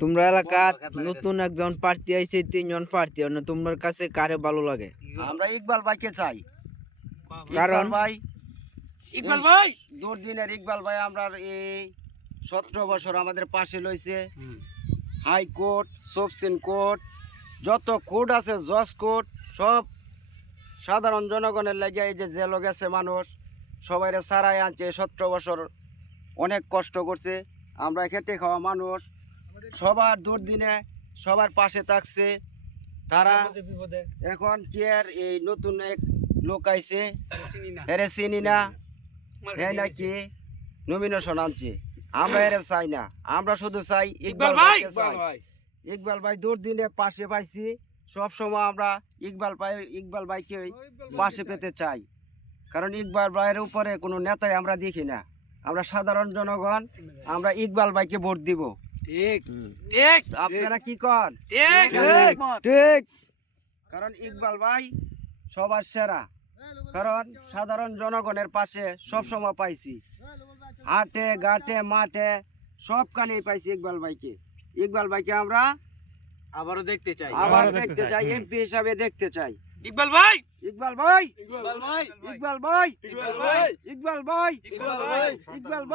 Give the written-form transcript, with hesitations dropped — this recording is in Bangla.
তোমরা এলাকাত নতুন একজন প্রার্থী আইছে, 3 জন প্রার্থী, তোমার কাছে কারে ভালো লাগে? আমরা ইকবাল ভাইকে চাই। কারণ ইকবাল ভাই দুর্দিনের ইকবাল ভাই আমরা এই 17 বছর আমাদের পাশে লইছে। হাইকোর্ট, সুপ্রিম কোর্ট, যত কোর্ট আছে, জজ কোর্ট, সব সাধারণ জনগণের লাগে এই যে জেল গেছে মানুষ সবাইরে সারাই আনছে। 17 বছর অনেক কষ্ট করছে। আমরা খেটে খাওয়া মানুষ, সবার দুর্দিনে সবার পাশে থাকছে তারা। এখন কি আর এই নতুন এক লোক আইছে, এরে চিনি না, হ্যাঁ নাকি নমিনেশন আনছে। আমরা এরে চাই না, আমরা শুধু চাই ইকবাল ভাই। ইকবাল ভাই দুর্দিনে পাশে পাইছি, সব সময় আমরা ইকবাল ভাইকে পাশে পেতে চাই। কারণ ইকবাল ভাইয়ের উপরে কোনো নেতাই আমরা দেখি না। আমরা সাধারণ জনগণ, আমরা ইকবাল ভাইকে ভোট দিব। ঠিক ঠিক, আপনারা কি কন? ঠিক ঠিক। কারণ ইকবাল ভাই সবার সেরা। কারণ সাধারণ জনগণের পাশে সব সময় পাইছি, হাটে ঘাটে মাঠে সবখানেই পাইছি ইকবাল ভাইকে। ইকবাল ভাইকে আমরা আবারও দেখতে চাই, এমপি হিসাবে দেখতে চাই। ইকবাল ভাই, ইকবাল ভাই, ইকবাল ভাই, ইকবাল ভাই, ইকবাল ভাই, ইকবাল ভাই, ইকবাল ভাই, ইকবাল ভাই।